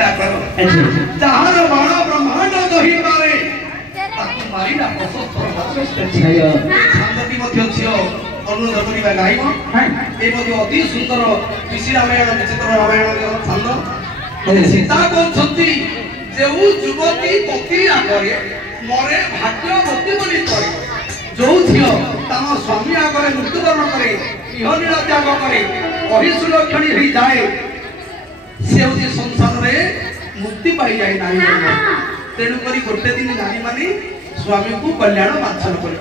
लीला कर जहार बाण ब्रह्मांड दही पारे ताकू मारिला संगति मध्य झियो अनुरोध करिबा गाइब ए मध्य अति सुंदर ऋषि रामायण विचित्र रामायण छंद सीता कहते जो युवती पति आगे मरे भाग्यवती बोली कहे जो झील तम स्वामी आगे मृत्युवरण करे इहलीला त्याग करे अहिसुलक्षणी हो जाए से हूँ संसार में मुक्ति पाई जाए नारी तेणुक गोटे दिन नारी माने स्वामी को कल्याण बांछन कर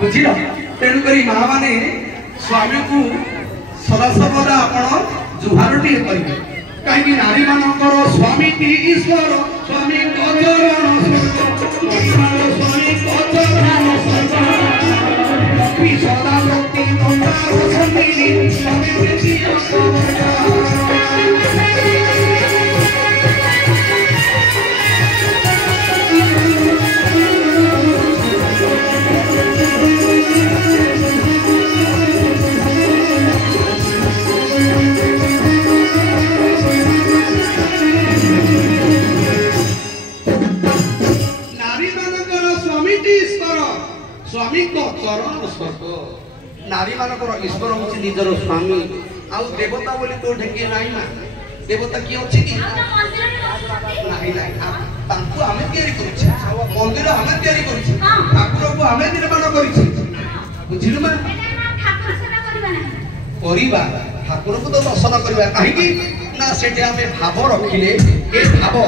बुझिल तेणुक माँ मैंने स्वामी को सदा सर्वदा आपण जुहार टे करेंगे कहीं नारी मानकर स्वामी की ईश्वर स्वामी सदा भक्ति स्वामी को चरण स्पर्श नारी मानकर ईश्वर हूँ निजर स्वामी आउ देवता बोली तो ढेकी नहीं ना देवता किए अच्छी कि नहीं नहीं तांको हमें तैयारी करिछि मंदिर हमें तैयारी करिछि ठाकुर को हमें निर्माण करिछि बुझिलु मा ठाकुर सेवा करबा नहीं करिबा ठाकुर को तो दर्शन करबा काहे कि ना सेठी हमें भाव रखिले ए भाव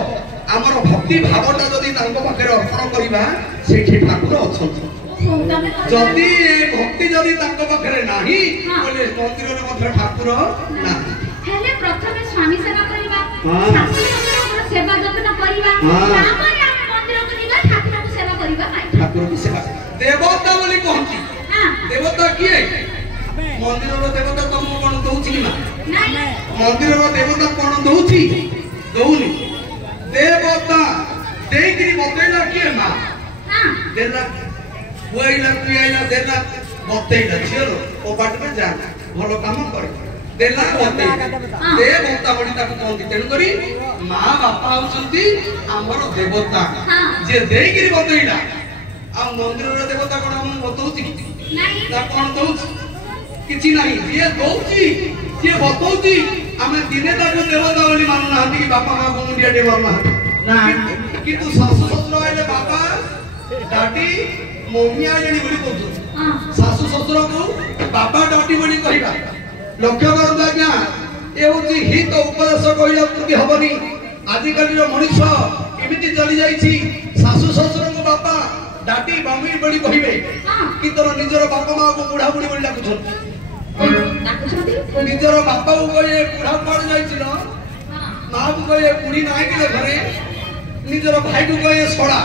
हमर भक्ति भावटा जदी तांको पाखे अर्पण करबा सेठी ठाकुर अछंती जदि भक्ति जदि तांको पाखरे नाही बोले मंदिर रे मध्य ठाकुर ना हेले प्रथमे स्वामी सेवा करिबा ठाकुर सेवा जतन करिबा तापर हम मंदिर को जिबा ठाकुर को सेवा करिबा ठाकुर की सेवा देवता बोली कहंती देवता किए मंदिर रो देवता तुम कोन दउछि कि ना नाही मंदिर रो देवता कोन दउछि दउनी देवता देगिरी बतैला किए मां हां देला वहीला पियाला देला बतैला छिरो ओ बाट में जा भलो काम करे देला बतैला दे बता बडी ताको कोंती तेन करी मां बापा होसंती हमरो देवता जे देगिरी बतैला आ मंदिर रे देवता कोन हम बतौछि नाही ना कोन दउछि किछि नाही जे दउछि जे बतौछि हमें दिने ताको देवता बोली मानु ना कि बापा मां को मुंडिया दे मानु ना किंतु सासु ससुर आइले बापा डाटी मम्मी आइले बोली कहतो सासु ससुर को बापा डाटी बोली कहिबा लक्ष्य करंदा क्या ए होची हित उपदेश कहिला त्रुटि हबनी आजि काली रो मनुष्य एमिति चली जाईछि सासु ससुर को बापा डाटी मम्मी बोली कहिबे कि तोर निजर बापा मां को बुढ़ा बुढ़ी बोली डाकुछन निजर बापा को कहे बुढ़ा पड़ जाइছিল मां को कहे बुढ़ी नाही के घरे निजर भाई को कहे सोडा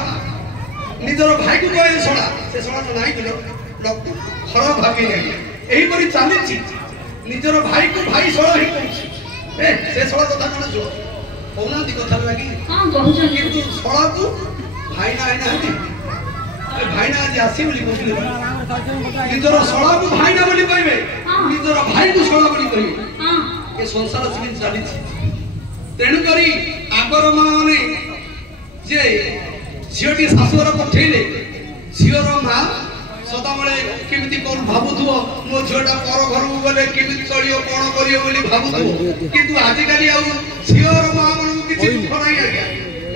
निजर भाई को कहे सोडा से सोडा तो नाही किलो लोक खराब भाबी नहीं एही परि चालिछि निजर भाई को भाई सोडा ही कहछि ए से सोडा कथा कोन जो कोना दि कथा लागी हां कहउछन किंतु सोडा को भाई नाही नाही भाई ना आज आसी बोली कहले निजर सोडा को भाई ना बोली कहबे निजर भाई को सोडा बोली कहबे हां ए संसार सिमिन चालिछि तेणु करी आगर माने जे झियोटी शाशुर पठेले झियोर मां सदा बेले केमिति कोन भाबुथुओ मो झियोटा पर घर को गले केमिति चलियो कोन करियो बोली भाबुथुओ किंतु आजि काली आ झियोर मां मन किछि दुख नाही आज्ञा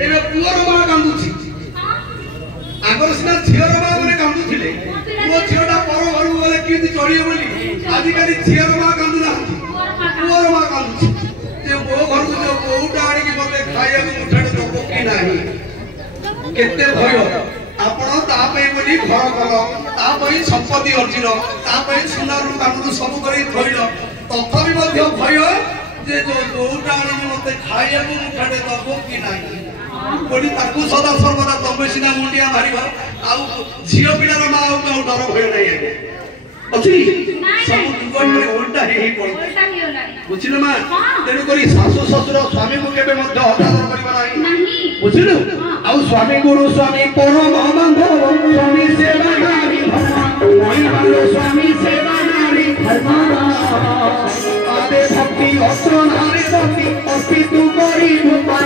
एबे पुअर मां कांदुछि आगर सिना झियोर मां माने कांदुथिले मो झियोटा पर घर को गले केमिति चलियो बोली आजि काली झियोर मां कांदु ना पुअर मां कांदुछि जे मो घर को जो बोउटा आनी कि मते खाइया को मुठाटे दबो कि नाही केते भय आपण ता पे बोली घर कल ता पे संपत्ति अर्जिन ता पे सोना रूपा सब करी थइल तथापि मध्य भय जे जो बोउटा आनी मते खाइया को मुठाटे दबो कि नाही बोली ताकू सदा सर्वदा तमे सिना मुंडिया मारिबा आउ झियो पिलार मा आउ को डर भय नाही अछि सब दुगई में उल्टा हे पड़ उल्टा ही होला बुझिल मा तेनु करी सासु ससुर स्वामी को केबे मध्य हतादर करबा नाही बुझिल आउ स्वामी गुरु स्वामी परम मंगल स्वामी सेवा नारी ओई वालो स्वामी सेवा नारी धर्म आदे भक्ति अस्त्र नारी भक्ति अस्ति तू करी रूपा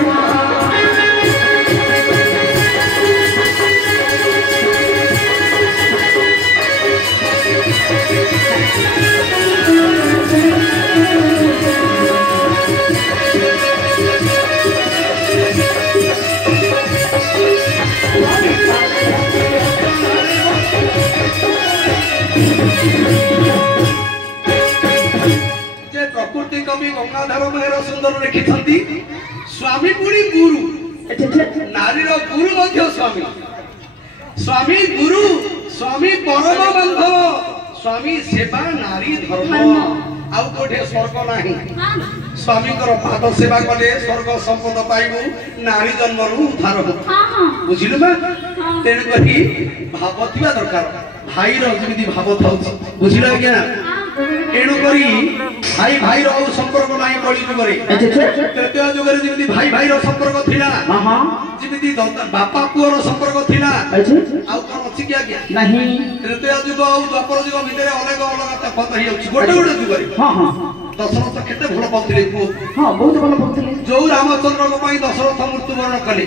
सुंदर लिखिछंती स्वामी पुरी गुरु नारी रो गुरु मध्य स्वामी स्वामी गुरु स्वामी परम बांधव स्वामी सेवा नारी धर्म आउ कोठे स्वर्ग नाही स्वामी कर पाद सेवा कले स्वर्ग संपद पाइबु नारी जन्म रु उद्धार हो बुझिलु मा तेन कही भाव थिबा दरकार भाई रो जेमिति भाव थाउछि बुझिलु आज्ञा एणु करी भाई भाई रो संपर्क नाही कली जुगरे तृतीय जुगरे जेमिति भाई भाई रो संपर्क थिला जेमिति बापा पुअर संपर्क थिला आउ कोन अछि कि आज्ञा नहीं तृतीय जुग आउ द्वापर जुग भितरे अलग अलग तफात हि अछि गोटे गोटे जुगरे दशरथ केते भल पाउथिले को बहुत भल पाउथिले जो रामचंद्र को पई दशरथ मृत्युवरण कले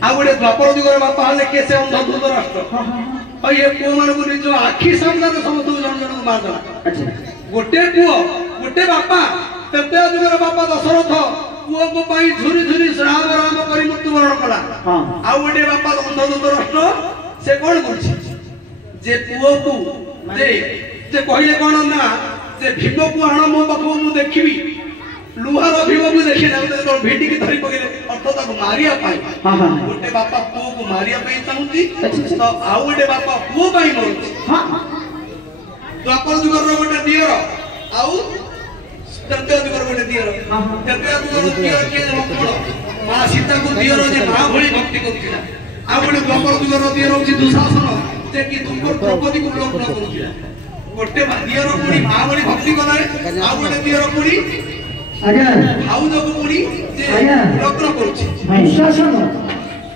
आ गोटे द्वापर जुगरे बापा हले केसे अंध दूत राष्ट्र और ये पुओ मान को निज आखि सामने समस्त जन जन को मार दला गोटे पुओ गोटे बापा तृतीय जुगर बापा दशरथ पुओ को पई झुरी झुरी राम राम करी मृत्युवरण कला आ गोटे बापा अंध दूत राष्ट्र से कोन करछि जे पुओ को जे कहिले कोन ना जे भीम को आण मो पाखो मु देखिबी लुहार भीम को देखि ना तो भेटी की धरी पगले अर्थात ताको मारिया पाई गोटे बापा पुओ को मारिया पाई चाहुची तो आउ गोटे बापा पुओ पाई मरुची द्वापर जुगर गोटे दियर आउ तृतीय जुगर गोटे दियर तृतीय जुगर दियर के लक्ष्मण मां सीता को दियर जे मां भली भक्ति करथिला आ गोटे द्वापर जुगर दियर होची दुशासन जे कि तुमको द्रौपदी को लोक न करथिला गोटे दियर पुरी मां भली भक्ति कराए आ गोटे दियर पुरी आज्ञा हाउ जब पुरी जे लग्न करछि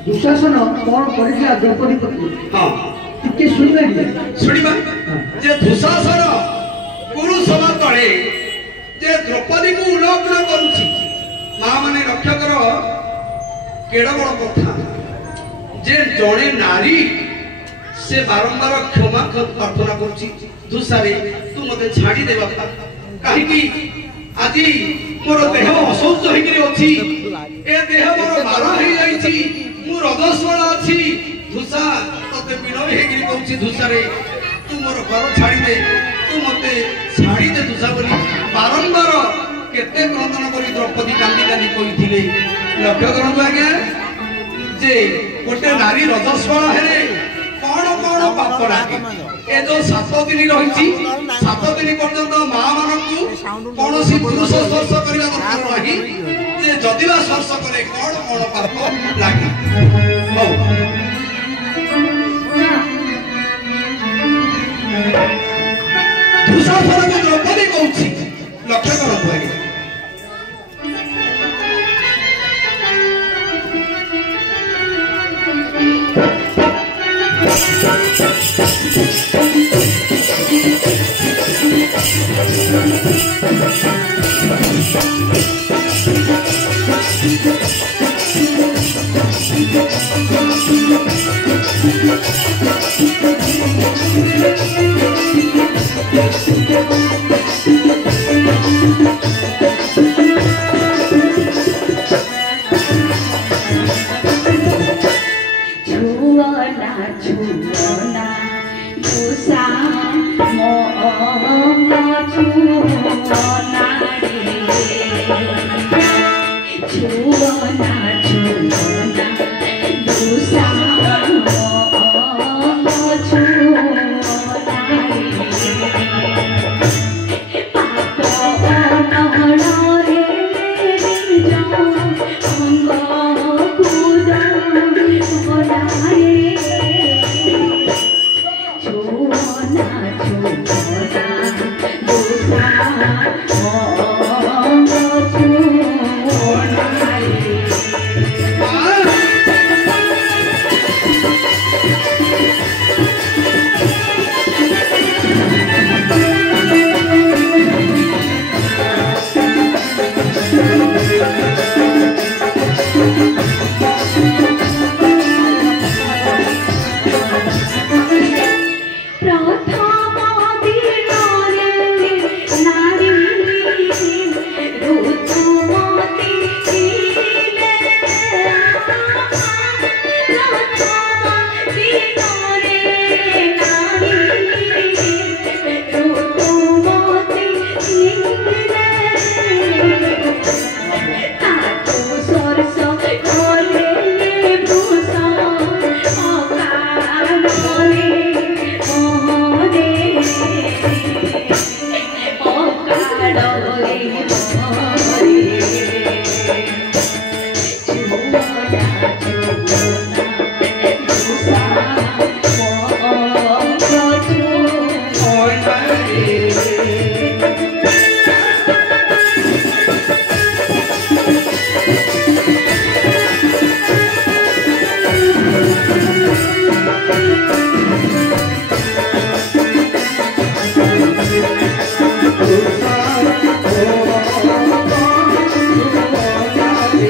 दुशासन कोन करिया द्रौपदी पति हां टिके सुनिबा जे दुशासन गुरु सभा तळे जे द्रौपदी को उल्लंघन करूछि मां माने रक्षा कर केडा बड़ कथा जे जणे नारी से बारंबार क्षमा प्रार्थना करूछि दुसारे तू मते छाडी दे बापा काहे कि आजी मोर देह असौच होइकरी अछि ए देह मोर मारा हे जाईछि मु रजस्वला अछि धुसा तते बिनो हेगिरी कहूछि धुसारे तू मोर घर छाडी दे तू मते छाडी दे धुसा बोली बारंबार केते क्रंदन करी द्रौपदी कांदी कांदी कहिथिले लक्ष्य करंतु आज्ञा जे गोटे नारी रजस्वला हेरे कोन कोन पाप लागे ए जो 7 दिन रहिछि 7 दिन पर्यंत मां मानकु कोनोसी पुरुष स्पर्श करिया दरकार नाही जे जदिवा स्पर्श करे कोन कोन पाप लागे हो दुशासन को द्रौपदी कहूछि लक्ष्य करंतु आगे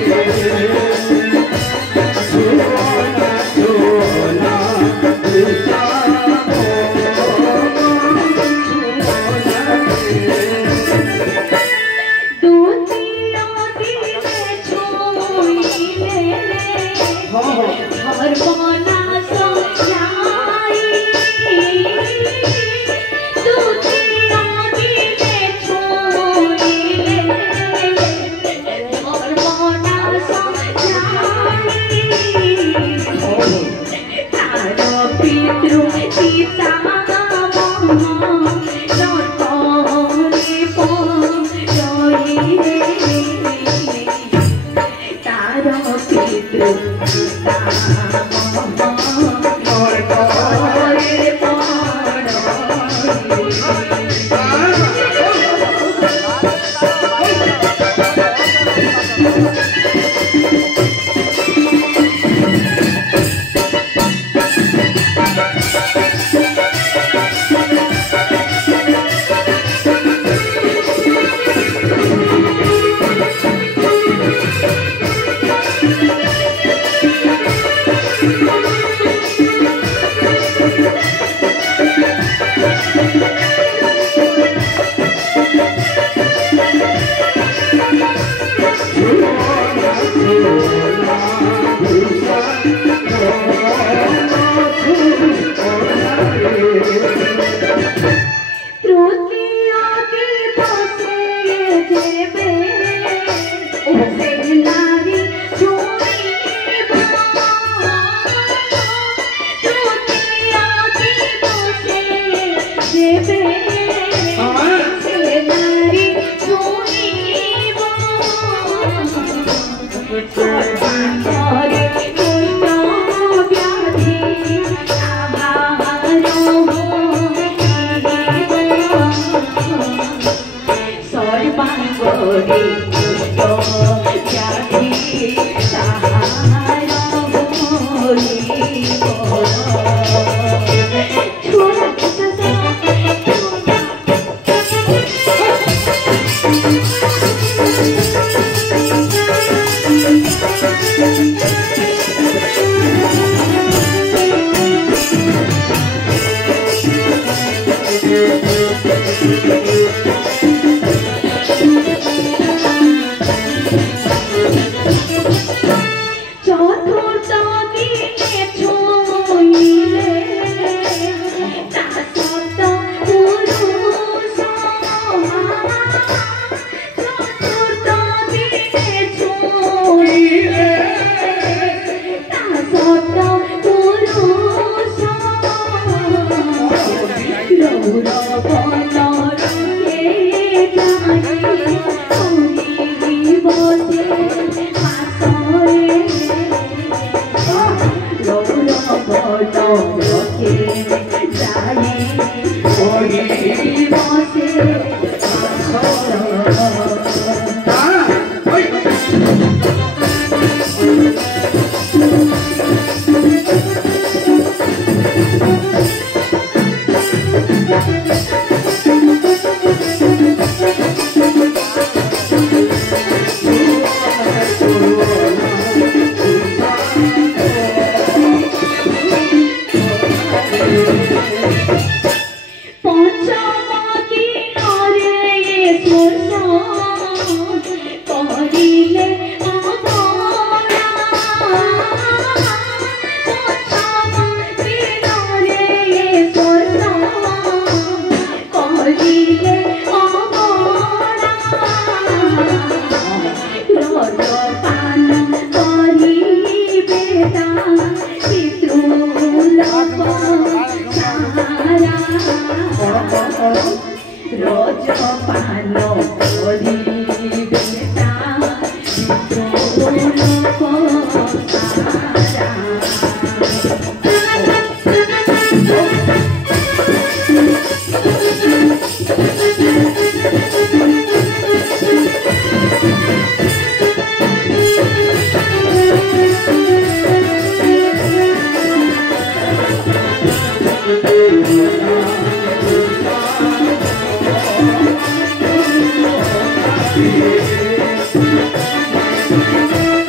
Thank you.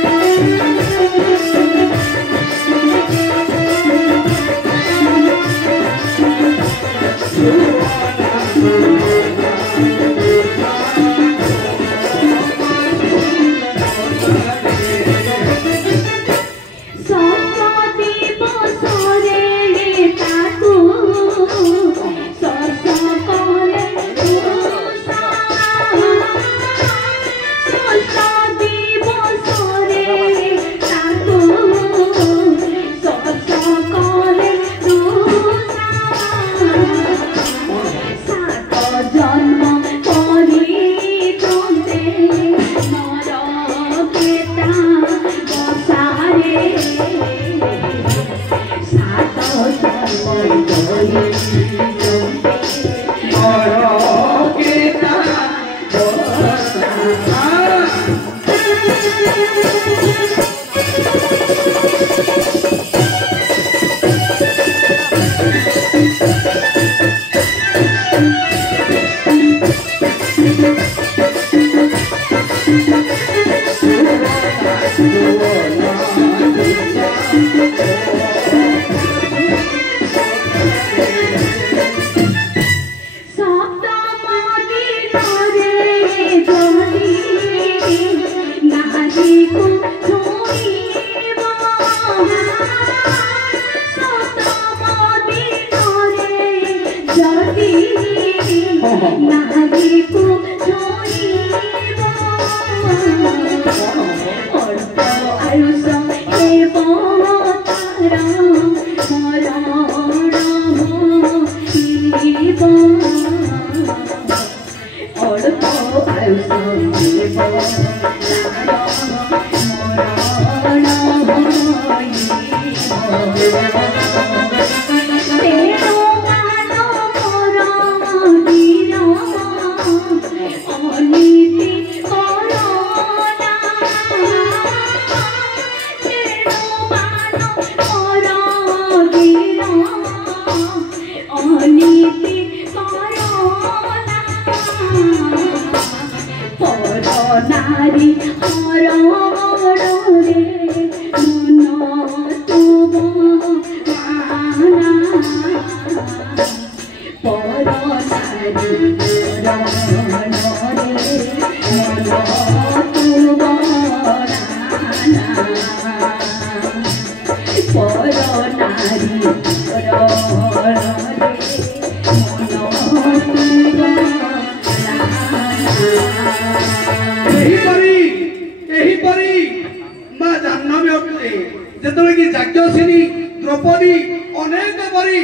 जाज्ञसेनी द्रौपदी अनेक बरी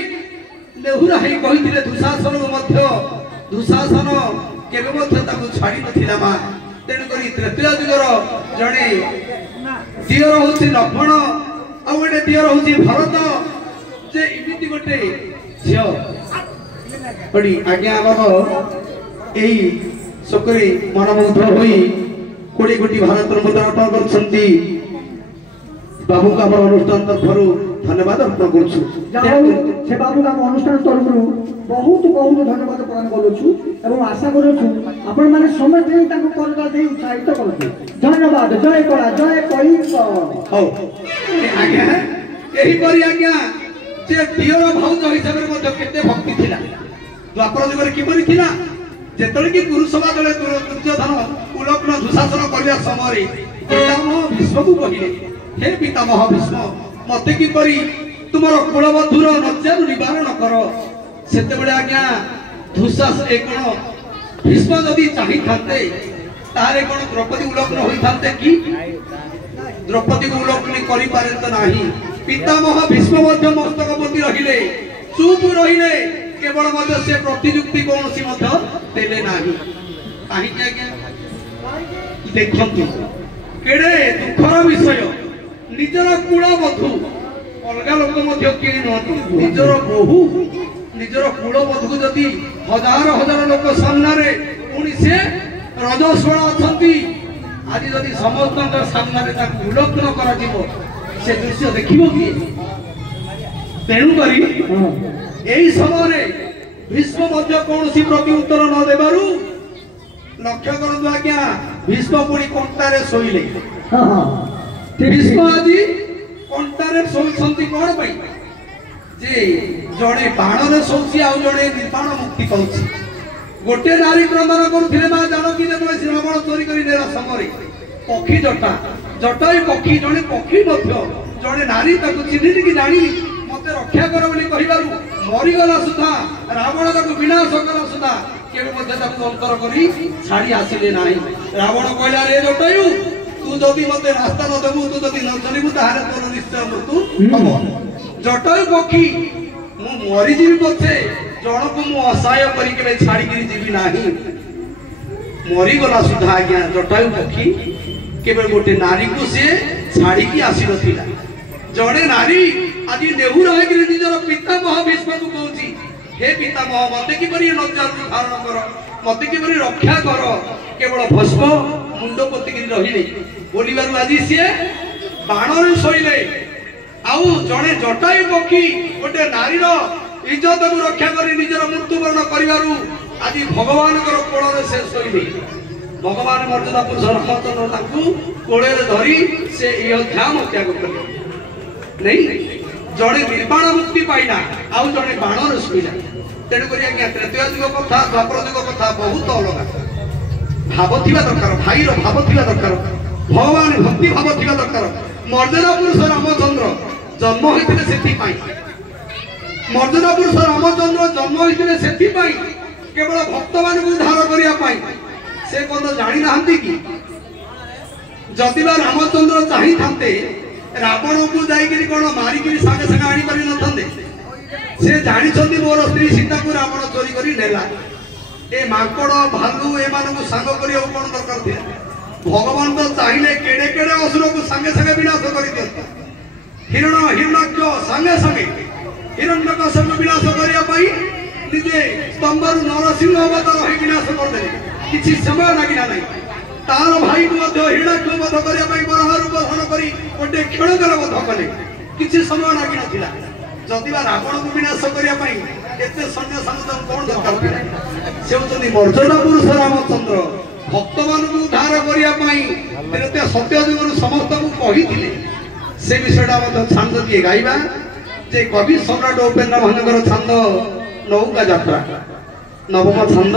लेहुरा ही कही दुशासन दुशासन केवे छाड़ी ना माँ तेणुक तृतीय जुगर जड़े दियर हूँ लक्ष्मण आ गए दियर हूँ भरत जे इमिति गोटे झी आज्ञा बाब यही शोकरे मनमुग्ध हो 20 कोटी भारत मुद्रा अर्पण कर बाबू का अनुष्ठान तरफ धन्यवाद अर्पण कर बाबू का अनुष्ठान तरफ बहुत बहुत धन्यवाद प्रदान करूँ आशा करें समस्त उत्साहित करते धन्यवाद जय कला जय कही आज्ञा यहीपरि आज्ञा जे दियर भौज हिसाब से भक्ति थिला द्वापर जुगर किपरि थिला जेतले कि पुरुषवा दले दुर्योधन उलग्न दुशासन करबा समय पितामह भीष्म को कहिले हे पितामह भीष्म मते किपरि तुमर कुलबधुर नजर निवारण कर सेते बेले आज्ञा दुशासन कोन भीष्म यदि चाहि थाते तारे कोन द्रौपदी उलग्न होई थाते कि द्रौपदी को उलग्न करि पारे त नाही पितामह भीष्म मध्य मस्तक बंदी रहिले चुप रहिले केवल मध्य से प्रतिजुक्ति कौन सी मध्य देले नाही काहे कि आज्ञा देखंतु केडे दुखर विषय निजर कुलबधु अलगा लोक मध्य के न निजर बहु निजर कुलबधु जदि हजार हजार लोक सामने रे पुनी से रजस्वला अछंती आज जदि समस्त सामने रे ताकु उलग्न करा दिबो से दृश्य देखिबो कि तेणु करी यही समय भीष्म कौन प्रति उत्तर न देबारु लक्ष्य करतु आज्ञा भीष्म पुणी कंटारे शोइले भीष्म आज कंटारे शोइछंती कोन पई जे जड़े बाण रे शोसी आ जड़े निर्बाण मुक्ति पाउछि गोटे नारी क्रंदन करुथिले मा जानकी जेतले श्रीरावण चोरी करि नेला समय पक्षी जटा जटाई पक्षी जड़े पक्षी मध्य जड़े नारी ताकु चिन्हिनि कि जानिनि मते रक्षा कर बोली कहिबारु मरीगला सुधा रावण ताकु विनाश कला सुधा केबे मते ताकु अंतर करी छाड़ी आसिले नाही रावण कहला रे जटायु तू जदि मते रास्ता न देबु तू जदि न चलिबु ताहारे तोर निश्चय मृत्यु हबो जटायु पक्षी मु मरी जीवी पछे जणको मु असहाय करी केबे छाड़ी करी जीवी नाही मरीगला सुधा आज्ञा जटायु पक्षी केवल गोटे नारी को से छाड़ी की आसी नथिला जड़े नारी आज नेहुरा है निजर पितामह भीष्म को कहूँ हे पितामह मते किपरि नजर धारण कर मते किपरि रक्षा कर केवल भस्म मुंड पोति रहिले बोलिबारु आज सी बाण रे शोइले आउ जड़े जटायु पक्षी गोटे नारीर इज्जत को रक्षा करी निजर मृत्युवरण करिबारु आज भगवान कोल से शोइले भगवान मर्यादा पुरुष रामचंद्र कोड़े धरी से अयोध्या त्याग कले नहीं जड़े निर्माण मुक्ति पाइला आउ जड़े बाणर शुला तेणुक आज्ञा तृतीय जुग कथा द्वापर जुग कथा बहुत अलग भाव थिबा दरकार भाईर भाव थिबा दरकार भगवान भक्ति भाव थिबा दरकार मर्यादा पुरुष रामचंद्र जन्म होते से मर्यादा पुरुष रामचंद्र जन्म होते से केवल भक्त मान उद्धार करने से कौन जानी ना कि जदिबा रामचंद्र चाही थांते रावण को जाइए कौन मारिक सागे सागे आनी पारि न थांते से जानी मोर स्त्री सीता को रावण चोरी करी नेला ए माकड़ भालू ए मानू सांग करिया कौन दरकार थी भगवान तो चाहिए केड़े केड़े असुर को सांगे सांगे विनाश कर दियंता हिरण हिरणाक्ष सांगे सांगे हिरण्यकश्यप विनाश करने निजे स्तंभर नरसिंह अवतार हो विनाश करदे किसी समय लगिला नहीं तार भाई हिरणाक्ष वध करने बराह रूप धारण कर गोटे क्षणकर वध कले किसी समय लगी ना जदिबा रावण को विनाश करने एते सैन्य सामंत कौन दरकार से होती मर्यादा पुरुष रामचंद्र भक्त मान उद्धार करने सत्य जुगर समस्त को कही से विषयटा छांद किए गाइबा जे कवि सम्राट उपेन्द्र भंजकर छांद नौका यात्रा नवम छांद